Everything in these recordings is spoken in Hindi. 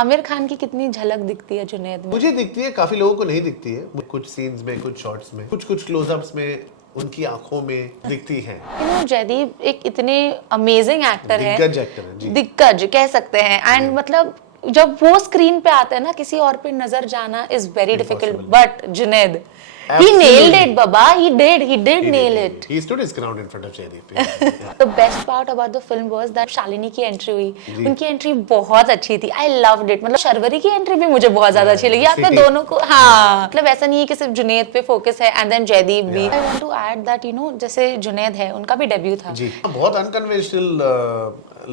आमिर खान की कितनी झलक दिखती है जुनैद में? मुझे दिखती है, काफी लोगों को नहीं दिखती है। कुछ सीन्स में, कुछ शॉट्स में, कुछ क्लोजअप्स में उनकी आंखों में दिखती है। जयदीप एक इतने अमेजिंग एक्टर है, दिग्गज एक्टर है जी। दिग्गज कह सकते हैं। एंड मतलब जब वो स्क्रीन पे आते हैं ना, किसी और पे नजर जाना is very difficult, but Junaid he nailed it baba, he did nail it. He stood his ground in front of Jaideep. The best part about the film was that Shalini की एंट्री हुई, उनकी एंट्री बहुत अच्छी थी, I loved it। मतलब शर्वरी की एंट्री भी मुझे बहुत ज्यादा अच्छी लगी। आपने दोनों को, हाँ, मतलब ऐसा नहीं है कि सिर्फ जुनैद पे फोकस है एंड देन जयदीप भी। I want to add that जैसे जुनैद है, उनका भी डेब्यू था जी। बहुत अनकन्वेंशनल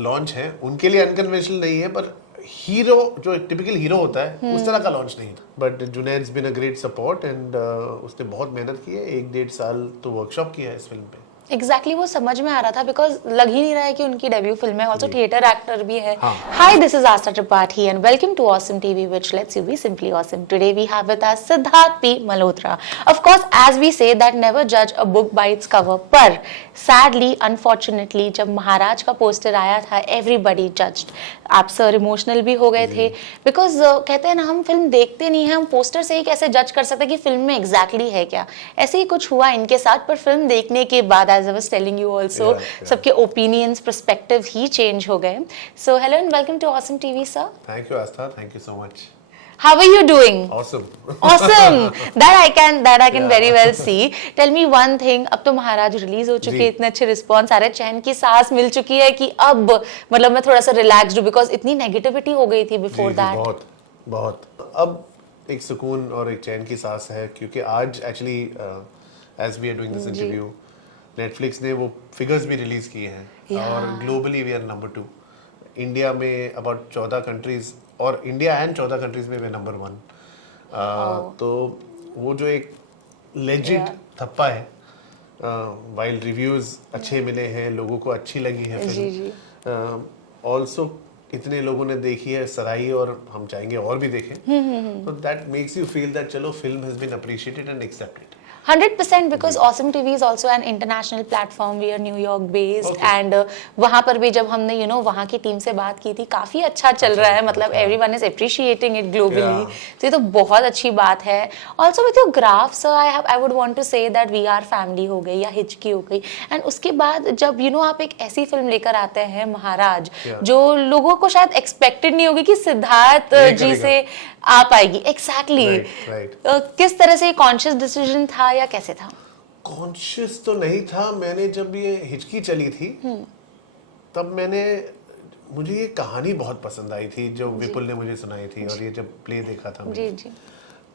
लॉन्च है, उनके लिए अनकन्वेंशनल नहीं है, पर हीरो जो टिपिकल हीरो होता है उस तरह का लॉन्च नहीं था। But Junaid's been a great support and उसने बहुत मेहनत की है, 1-1.5 साल तो वर्कशॉप किया है इस फिल्म पे। एग्जैक्टली वो समझ में आ रहा था, बिकॉज लग ही नहीं रहा है कि उनकी डेब्यू फिल्म है। ऑल्सो थिएटर एक्टर भी है। Hi, this is Aastha Tripathi and welcome to Awesome TV which lets you be simply awesome. Today we have with us Siddharth P Malhotra. Of course as we say that never जज a book by its cover, पर सैडली अनफॉर्चुनेटली जब महाराज का पोस्टर आया था एवरीबडी जज्ड। आप सर इमोशनल भी हो गए थे, बिकॉज कहते हैं ना, हम फिल्म देखते नहीं है, हम पोस्टर से ही कैसे जज कर सकते हैं कि फिल्म में एग्जैक्टली है क्या। ऐसे ही कुछ हुआ इनके साथ, पर फिल्म देखने के बाद as I was telling you also, सबके opinions, perspective ही change हो गए। So hello and welcome to Awesome TV, sir. Thank you Astha, thank you so much. How are you doing? Awesome. Awesome. That I can very well see. Tell me one thing, अब तो महाराज रिलीज हो चुकी है, इतने अच्छे रिस्पॉन्स आ रहे हैं, चैन की सांस मिल चुकी है कि अब मतलब मैं थोड़ा सा रिलैक्स्ड हूँ, बिकॉज इतनी नेगेटिविटी हो गई थी बिफोर दैट। बहुत अब एक सुकून और एक चैन की सांस है, क्योंकि आज actually as we are doing this interview, Netflix ने वो फिगर्स भी रिलीज किए हैं और globally we are number 2। India में अबाउट 14 कंट्रीज, और इंडिया एंड 14 कंट्रीज में वे नंबर 1। तो वो जो एक लेजिट थप्पा है, वाइल रिव्यूज अच्छे मिले हैं, लोगों को अच्छी लगी है फिल्म, ऑल्सो इतने लोगों ने देखी है, सराही, और हम चाहेंगे और भी देखें। तो that makes you feel that चलो film has been appreciated and accepted. 100% because Awesome TV is also an international platform. We are New York based and वहाँ पर भी जब हमने वहाँ की टीम से बात की थी, काफी अच्छा चल रहा है, मतलब everyone is appreciating it globally. तो ये तो बहुत अच्छी बात है। Also with your graphs, I would want to say that We Are Family हो गई या हिचकी हो गई, and उसके बाद जब आप एक ऐसी फिल्म लेकर आते हैं महाराज, जो लोगों को शायद एक्सपेक्टेड नहीं होगी कि सिद्धार्थ जी से आ पाएगी। एग्जैक्टली किस तरह से कॉन्शियस डिसीजन था या कैसे था? कॉन्शियस तो नहीं था। मैंने जब ये हिचकी चली थी तब मुझे ये कहानी बहुत पसंद आई थी जो विपुल ने मुझे सुनाई थी, और ये जब प्ले देखा था मैंने, जी।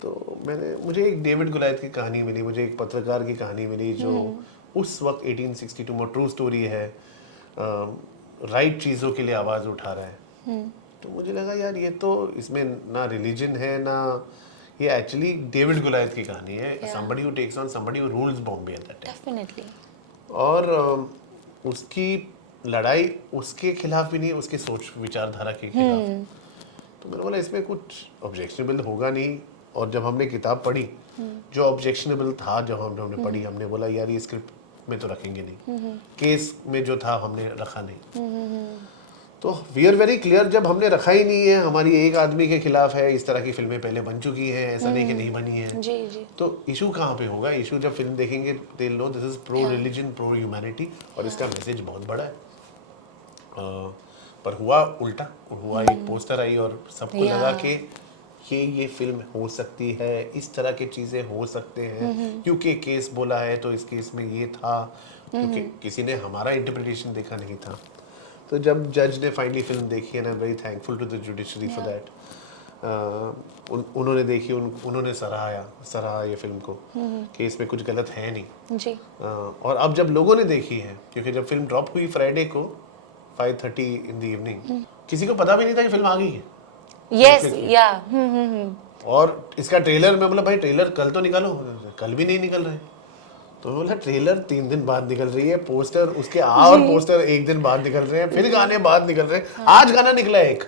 तो मुझे एक डेविड गुलायत की कहानी मिली, मुझे एक पत्रकार की कहानी मिली जो उस वक्त 1862 में ट्रू स्टोरी है, राइट चीज़ों के लिए आवाज़ उठा रहा है। तो मुझे लगा यार ये तो इसमें ना रिलीजन है, ना ये एक्चुअली डेविड गुलायत की कहानी है, somebody who takes on somebody who rules Bombay at that time. Definitely. और उसकी लड़ाई उसके खिलाफ भी नहीं, उसके सोच विचारधारा के खिलाफ। तो मैंने बोला इसमें कुछ ऑब्जेक्शनेबल होगा नहीं, और जब हमने किताब पढ़ी जो ऑब्जेक्शनेबल था, जब हमने पढ़ी, हमने बोला यार ये स्क्रिप्ट में तो रखेंगे नहीं, केस में जो था हमने रखा नहीं। तो वी आर वेरी क्लियर, जब हमने रखा ही नहीं है, हमारी एक आदमी के खिलाफ है, इस तरह की फिल्में पहले बन चुकी हैं, ऐसा नहीं कि नहीं बनी है, जी, जी। तो इशू कहाँ पे होगा? इशू जब फिल्म देखेंगे they know this is pro religion, pro humanity, और इसका मैसेज बहुत बड़ा है। पर हुआ उल्टा, हुआ एक पोस्टर आई और सबको लगा कि ये फिल्म हो सकती है, इस तरह की चीज़ें हो सकते हैं, क्योंकि केस बोला है तो इस केस में ये था, क्योंकि किसी ने हमारा इंटरप्रिटेशन देखा नहीं था। तो जब जज ने फाइनली फिल्म देखी, and I am very thankful to the judiciary for that, उन्होंने देखी, उन्होंने सराहा ये फिल्म को कि इसमें कुछ गलत है नहीं जी। और अब जब लोगों ने देखी है, क्योंकि जब फिल्म ड्रॉप हुई फ्राइडे को 5:30 इन द इवनिंग, किसी को पता भी नहीं था कि फिल्म आ गई है। यस, या और इसका ट्रेलर, मैं बोला भाई ट्रेलर कल तो निकालो, कल भी नहीं निकल रहे। तो बोला ट्रेलर 3 दिन बाद निकल रही है, पोस्टर उसके और पोस्टर 1 दिन बाद निकल रहे हैं, फिर गाने बाद निकल रहे हैं। आज गाना निकला एक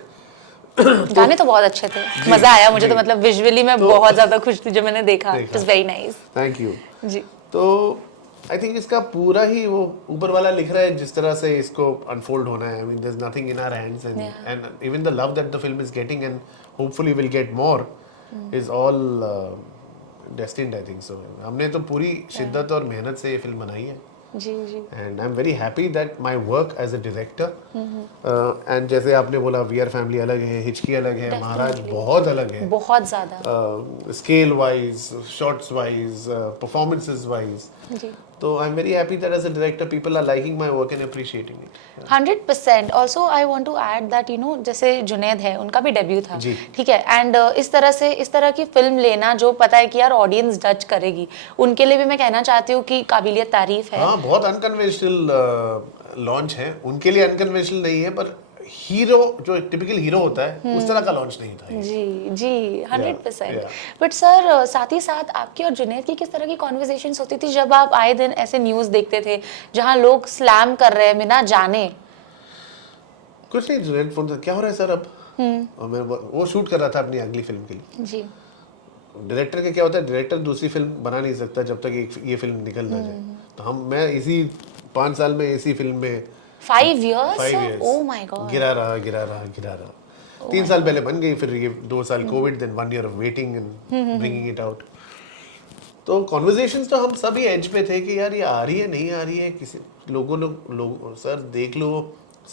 गाने तो बहुत अच्छे थे, मजा आया मुझे। तो मतलब विजुअली मैं बहुत ज्यादा खुश थी जब मैंने देखा। It was very nice. Thank you जी। तो आई थिंक इसका पूरा ही वो ऊपर वाला लिख रहा है जिस तरह से इसको अनफोल्ड होना है. I mean there is nothing in our hands and even the love that the film is getting and hopefully will get more is all destined. I think so. हमने तो पूरी शिद्दत और मेहनत से ये फिल्म बनाई है. जी जी. And I am very happy that my work as a director. And जैसे आपने बोला वी आर फैमिली अलग है, हिचकी अलग है, महाराज बहुत अलग है, बहुत ज्यादा. Scale wise, shots wise, performances wise. जी. तो I am very happy that as a director people are liking my work and appreciating it. 100%. Also I want to add that you know जैसे जुनैद है उनका भी डेब्यू था. जी. ठीक है. एंड इस तरह की फिल्म लेना जो पता है कि यार ऑडियंस जज करेगी, उनके लिए भी मैं कहना चाहती हूँ कि काबिलियत तारीफ है. हाँ, बहुत अनकन्वेंशनल लॉन्च है उनके लिए. अनकन्वेंशनल नहीं है पर हीरो जो टिपिकल हीरो होता है उस तरह का लॉन्च नहीं था ये. जी जी 100%. बट सर साथ ही साथ आपकी और जुनैद की किस तरह की कॉन्वर्सेशंस होती थी जब आप आए दिन ऐसे न्यूज़ देखते थे जहां लोग स्लैम कर रहे हैं बिना जाने? कुछ नहीं, जुनैद फोन था क्या हो रहा है सर अब. और मैं वो शूट कर रहा था अपनी अगली फिल्म के लिए. जी. डायरेक्टर का क्या होता है, डायरेक्टर दूसरी फिल्म बना नहीं सकता जब तक ये फिल्म निकल ना जाए. तो मैं इसी 5 साल में इसी फिल्म में 5 years? 5 years Oh my God. गिरा रहा. 3 साल पहले बन गई, फिर ये 2 साल Covid, then 1 year of waiting and bringing it out. तो कॉन्वर्सेशंस तो हम सभी एज पे थे कि यार ये आ रही है नहीं आ रही है. किसी लोग सर देख लो,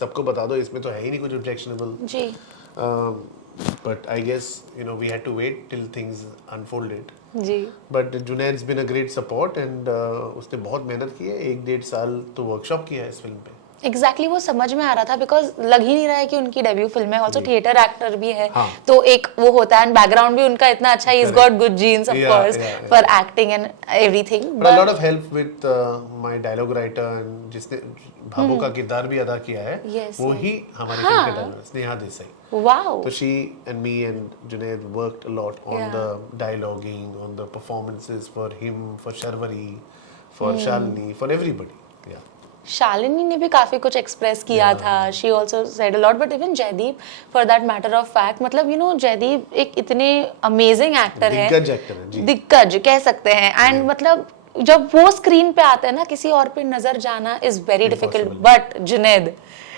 सबको बता दो, इसमें तो है ही नहीं कुछ ऑब्जेक्शनेबल. जी. But I guess you know we had to wait till things unfolded. जी. But Junaid's been a great support and उसने बहुत मेहनत की है. 1-1.5 साल तो वर्कशॉप किया है इस फिल्म पे. एग्जैक्टली वो समझ में आ रहा था बिकॉज लग ही नहीं रहा है कि उनकी डेब्यू फिल्म है. ऑल्सो थिएटर एक्टर भी है. हाँ. तो एक वो होता है एंड बैकग्राउंड भी उनका इतना अच्छा, he is got good genes of course for acting and everything. But a lot of help with my dialogue writer and जिसने भाबो का किरदार भी अदा किया है. Yes, वो ही हमारी फिल्म के dialogue, Sneha Desai. Wow. So she and me and Junaid worked a lot on the dialoguing, on the performances for him, for Sharvari, for Shalini, for everybody. Yeah. Shalini ने भी काफी कुछ एक्सप्रेस किया था. She also said a lot. But even Jaideep for that matter of fact, मतलब यू नो जयदीप एक इतने अमेजिंग एक्टर है, दिग्गज एक्टर है जी. दिग्गज कह सकते हैं. एंड मतलब जब वो स्क्रीन पे आते हैं ना, किसी और पे नजर जाना is very difficult. But Junaid,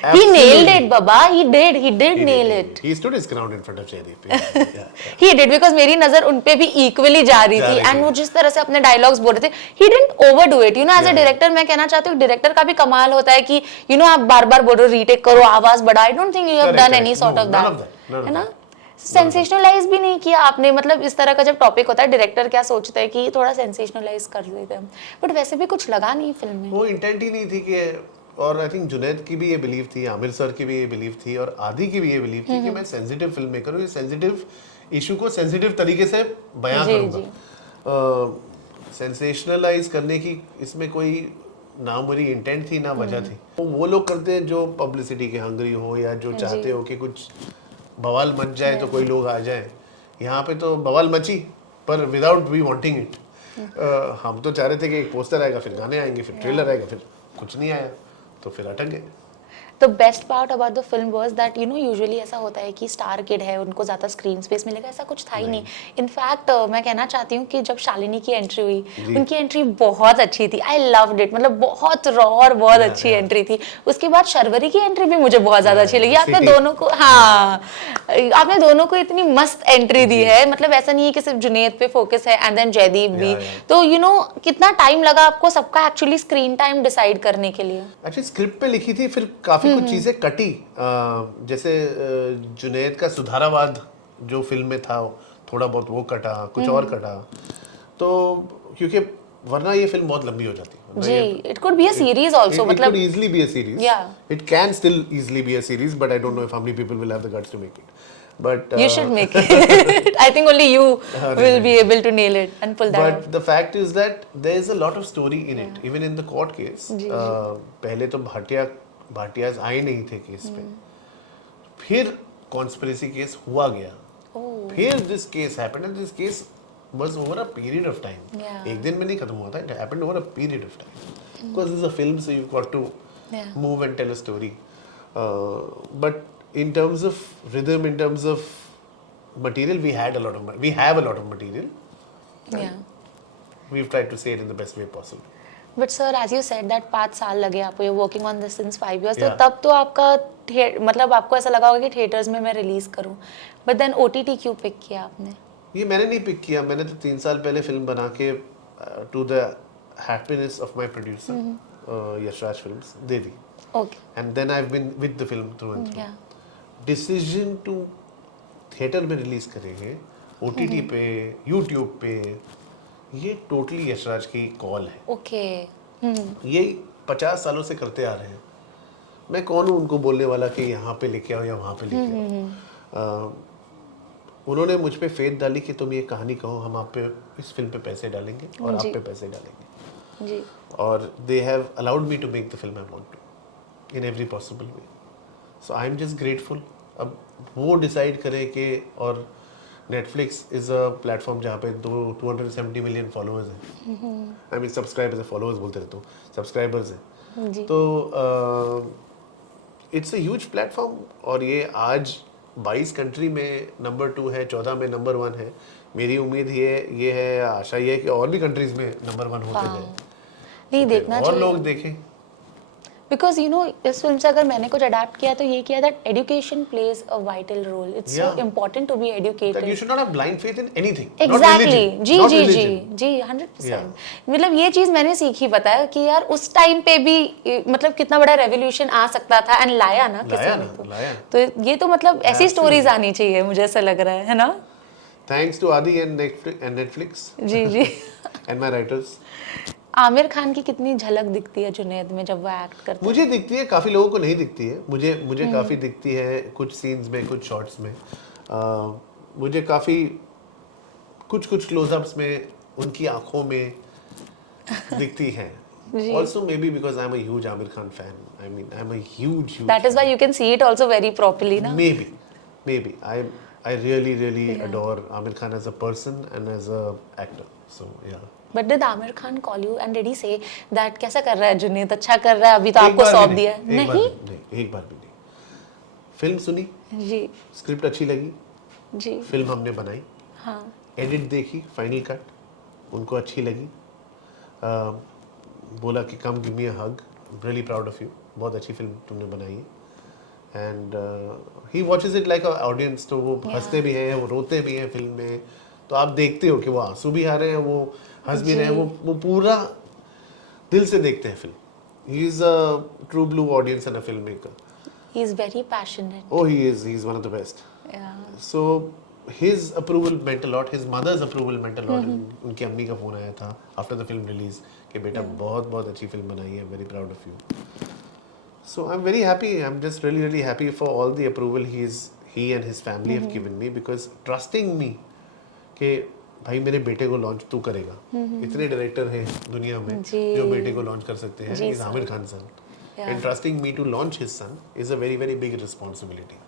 he nailed it baba. he did nail it. He stood his ground in front of Jaideep. Yeah. he did because मेरी नजर उन पे भी इक्वली जा रही थी. एंड वो जिस तरह से अपने डायलॉग्स बोल रहे थे, he didn't overdo it. you know as a director मैं कहना चाहती हूँ डायरेक्टर का भी कमाल होता है कि you know आप बार बार बोलो रीटेक करो, आवाज बढ़ाओ. I don't think you have done any sort of that. है ना? सेंसेशनलाइज भी नहीं किया आपने. मतलब इस तरह का जब टॉपिक होता है डायरेक्टर क्या सोचता है कि थोड़ा सेंसेशनलाइज कर देते हैं. बट वैसे भी कुछ लगा नहीं फिल्म में. वो इंटेंट ही नहीं थी कि. और आई थिंक जुनैद की भी ये बिलीव थी, आमिर सर की भी ये बिलीव थी और आदि की भी ये बिलीव थी कि मैं सेंसिटिव फिल्म मेकर हूँ. ये सेंसिटिव इशू को सेंसिटिव तरीके से बयां करूँगा. सेंसेशनलाइज करने की इसमें कोई ना मेरी इंटेंट थी ना वजह थी. तो वो लोग करते हैं जो पब्लिसिटी के हंगरी हो या जो चाहते हो कि कुछ बवाल मच जाए तो कोई लोग आ जाए. यहाँ पे तो बवाल मची पर विदाउट वी वांटिंग इट. हम तो चाह रहे थे कि एक पोस्टर आएगा, फिर गाने आएंगे, फिर ट्रेलर आएगा, फिर कुछ नहीं आया तो फिर अटक गए. The best part about the film was that you know usually ऐसा होता है कि स्टार किड है, उनको ज़्यादा स्क्रीन स्पेस मिलेगा, ऐसा कुछ था ही नहीं. इनफैक्ट मैं कहना चाहती हूँ कि जब शालिनी की एंट्री हुई, उनकी एंट्री बहुत अच्छी थी. I loved it. मतलब बहुत रॉ और बहुत अच्छी एंट्री थी. उसके बाद शर्वरी की एंट्री भी मुझे बहुत ज़्यादा अच्छी लगी. आपने दोनों को आपने दोनों को इतनी मस्त एंट्री दी है. मतलब ऐसा नहीं है कि सिर्फ जुनैद पे फोकस है एंड देन जयदीप भी. तो यू नो कितना टाइम लगा आपको सबका एक्चुअली स्क्रीन टाइम डिसाइड करने के लिए? एक्चुअली स्क्रिप्ट पे लिखी थी, फिर काफी कुछ चीजें कटी. जैसे जुनैद का सुधारावाद जो फिल्म में था थोड़ा बहुत वो कटा, कुछ और कटा. तो क्योंकि वरना ये फिल्म बहुत लंबी हो जाती. जी, it could be a series also. It could easily be a series. Yeah. It can still easily be a series, but I don't know if how many people will have the guts to make it. But you should make it. I think only you will be able to nail it and pull that off. But the fact is that there is a lot of story in it, even in the court case. पहले तो भाटियाज आए नहीं थे केस पे. फिर कॉन्स्पिरेसी केस हुआ गया. फिर this case happened and this case was over a period of time. एक दिन में नहीं खत्म हुआ था. It happened over a period of time. Because this is a film, so you've got to move and tell a story. But in terms of rhythm, in terms of material, we have a lot of material. Yeah. We've tried to say it in the best way possible. But sir as you said that 5 साल लगे आपको, you working on this since 5 years, तो Yeah. तब तो आपका मतलब आपको ऐसा लगा होगा कि थिएटर्स में मैं रिलीज करूं, बट देन ओटीटी क्यों पिक किया आपने? ये मैंने नहीं पिक किया, मैंने तो 3 साल पहले फिल्म बना के to the happiness of my producer Yashraj films दे दी, okay and then I have been with the film through and through. या डिसीजन टू थिएटर में रिलीज करेंगे, ओटीटी पे, यूट्यूब पे, ये टोटली यशराज की कॉल है। ओके ये 50 सालों से करते आ रहे हैं, मैं कौन हूँ उनको बोलने वाला कि यहाँ पे लेके आओ या वहाँ पे लेके आओ। उन्होंने मुझ पे फेथ डाली कि तुम ये कहानी कहो, हम आप पे इस फिल्म पे पैसे डालेंगे और आप जी। पे पैसे डालेंगे, जी और they have allowed me to make the film I want to in every possible way, so I am just grateful. अब वो डिसाइड करें कि, और नेटफ्लिक्स इज अ प्लेटफॉर्म जहाँ पे 270 मिलियन फॉलोअर्स हैं, आई मीन सब्सक्राइबर्स, फॉलोअर्स बोलते रहते हो, सब्सक्राइबर्स हैं, जी तो इट्स अ ह्यूज प्लेटफॉर्म, और ये आज 22 कंट्री में नंबर 2 है, 14 में नंबर 1 है। मेरी उम्मीद ये है, आशा ये है कि और भी कंट्रीज में नंबर 1 होते जाए, नहीं देखना और चाहिए, लोग देखें। बिकॉज यू नो इस फिल्म से अगर मैंने कुछ अडेप्ट किया तो ये किया that education plays a vital role, it's so Yeah. Important to be That you educated. should not have blind faith in anything. Not exactly religion. जी Not जी जी religion. जी 100%। मतलब ये चीज मैंने सीखी, पता है कि यार उस टाइम पे भी मतलब कितना बड़ा रेवोल्यूशन आ सकता था, एंड लाया ना किसी लाया ने ना, तो। लाया। तो ये तो मतलब ऐसी स्टोरीज आनी चाहिए, मुझे ऐसा लग रहा है ना? Thanks to Adi and Netflix ji ji and my writers. Aamir Khan की कितनी झलक दिखती है जुनैद में जब वो एक्ट करते हैं? मुझे दिखती है, काफी लोगों को नहीं दिखती है, मुझे काफी दिखती है, कुछ सीन्स में, कुछ शॉट्स में। मुझे काफी कुछ क्लोजअप्स में उनकी आंखों में दिखती है। Also maybe because I'm a huge Amir Khan fan. I mean, I'm a huge that is why you can see it also very properly ना? Maybe. I really adore Amir Khan as a person and as a actor. So yeah. But did Aamir Khan call you and did he say that कैसा कर रहा है जुनैद, अच्छा कर रहा है, अभी तो एक आपको बार भी सौंप नहीं, दिया है? एक बार नहीं नहीं, एक बार भी नहीं। फिल्म सुनी, जी स्क्रिप्ट अच्छी लगी, जी फिल्म हमने बनाई, हाँ एडिट देखी, फाइनल कट, उनको अच्छी लगी, बोला कि कम give me a hug, really proud of you, बहुत अच्छी फिल्म तुमने बनाई है, and he watches it like a audience, तो वो हंसते भी हैं, वो रोते भी हैं फिल्म में, तो आप देखते हो कि वो आंसू भी आ रहे हैं, वो हंस भी रहे हैं, वो पूरा दिल से देखते हैं film. He is a true blue audience and a film maker. He is very passionate. Oh, he is one of the best. या So his approval meant a lot. His mother's approval meant a lot. उनकी अम्मी का फोन आया था after the film release कि बेटा बहुत अच्छी फिल्म बनाई है, very proud of you. So I'm very happy. I'm just really happy for all the approval he and his family have given me, because trusting me कि भाई मेरे बेटे को लॉन्च तू करेगा। इतने डायरेक्टर हैं दुनिया में जी। जो बेटे को लॉन्च कर सकते हैं। जी, He's Amir Khan's son. Yeah. And trusting me to launch his son is a very big responsibility.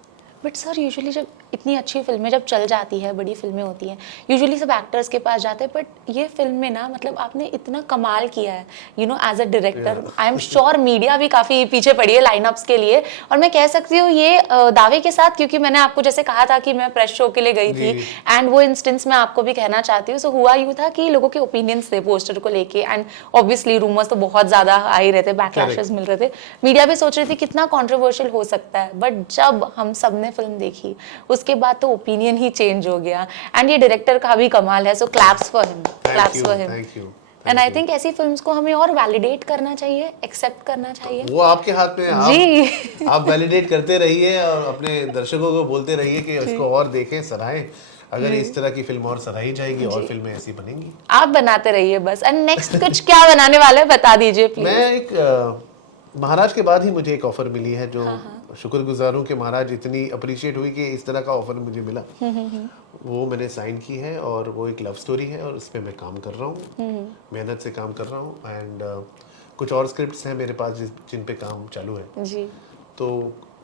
But sir usually जब इतनी अच्छी फिल्में जब चल जाती है, बड़ी फिल्में होती हैं, यूजुअली सब एक्टर्स के पास जाते हैं, बट ये फिल्म में ना मतलब आपने इतना कमाल किया है, you know as a director. I am sure media भी काफ़ी पीछे पड़ी है लाइनअप्स के लिए, और मैं कह सकती हूँ ये दावे के साथ, क्योंकि मैंने आपको जैसे कहा था कि मैं प्रेस शो के लिए गई थी, एंड वो इंस्टेंस मैं आपको भी कहना चाहती हूँ। सो हुआ यूँ था कि लोगों के ओपिनियंस थे पोस्टर को लेके, एंड ऑब्वियसली रूमर्स तो बहुत ज़्यादा आ ही रहे थे, बैकलैशेस मिल रहे थे, मीडिया भी सोच रही थी कितना कॉन्ट्रोवर्शियल हो सकता है, बट जब हम सब ने फिल्म देखी उसके बाद तो ओपिनियन ही चेंज हो गया, एंड ये डायरेक्टर का भी कमाल है। So claps for him, claps for him. Thank you. And I think ऐसी फिल्म्स को हमें और वैलिडेट करना चाहिए, एक्सेप्ट करना चाहिए। वो आपके हाथ में है। जी आप वैलिडेट करते रहिए और अपने दर्शकों को बोलते रहिए कि इसको और देखें, सराहें। अगर इस तरह की फिल्म और सराही जाएगी, और फिल्में ऐसी बनेंगी। आप बनाते रहिए बस। एंड नेक्स्ट कुछ क्या बनाने वाले हैं बता दीजिए प्लीज। मैं एक महाराज के बाद ही मुझे एक ऑफर मिली है, जो शुक्रगुजार हूँ कि महाराज इतनी अप्रिशिएट हुई कि इस तरह का ऑफर मुझे मिला। वो मैंने साइन की है, और वो एक लव स्टोरी है, और उस पर मैं काम कर रहा हूँ, मेहनत से काम कर रहा हूँ, एंड कुछ और स्क्रिप्ट्स हैं मेरे पास जिन पे काम चालू है। जी तो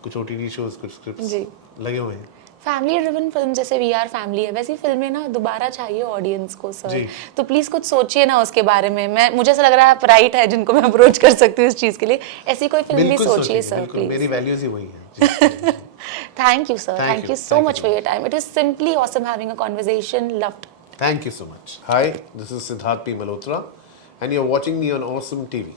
कुछ OTT शोज, कुछ स्क्रिप्ट्स जी। लगे हुए हैं। फैमिली ड्रिवन फिल्म जैसे वी आर फैमिली है, वैसी फिल्में ना दोबारा चाहिए ऑडियंस को सर। जी। तो प्लीज कुछ सोचिए ना उसके बारे में। मुझे ऐसा लग रहा है आप राइट है जिनको मैं अप्रोच कर सकती हूँ इस चीज के लिए। ऐसी कोई फिल्म भी बिल्कुल सोचिए सोचिए, सर बिल्कुल। प्लीज। मेरी वैल्यूज ही वही हैं। Thank you sir, Thank thank you. You so Thank much you. For your time. It is simply awesome having a conversation, loved. Thank you so much. Hi, this is Siddharth P. Malhotra, and you're watching me on Awesome TV.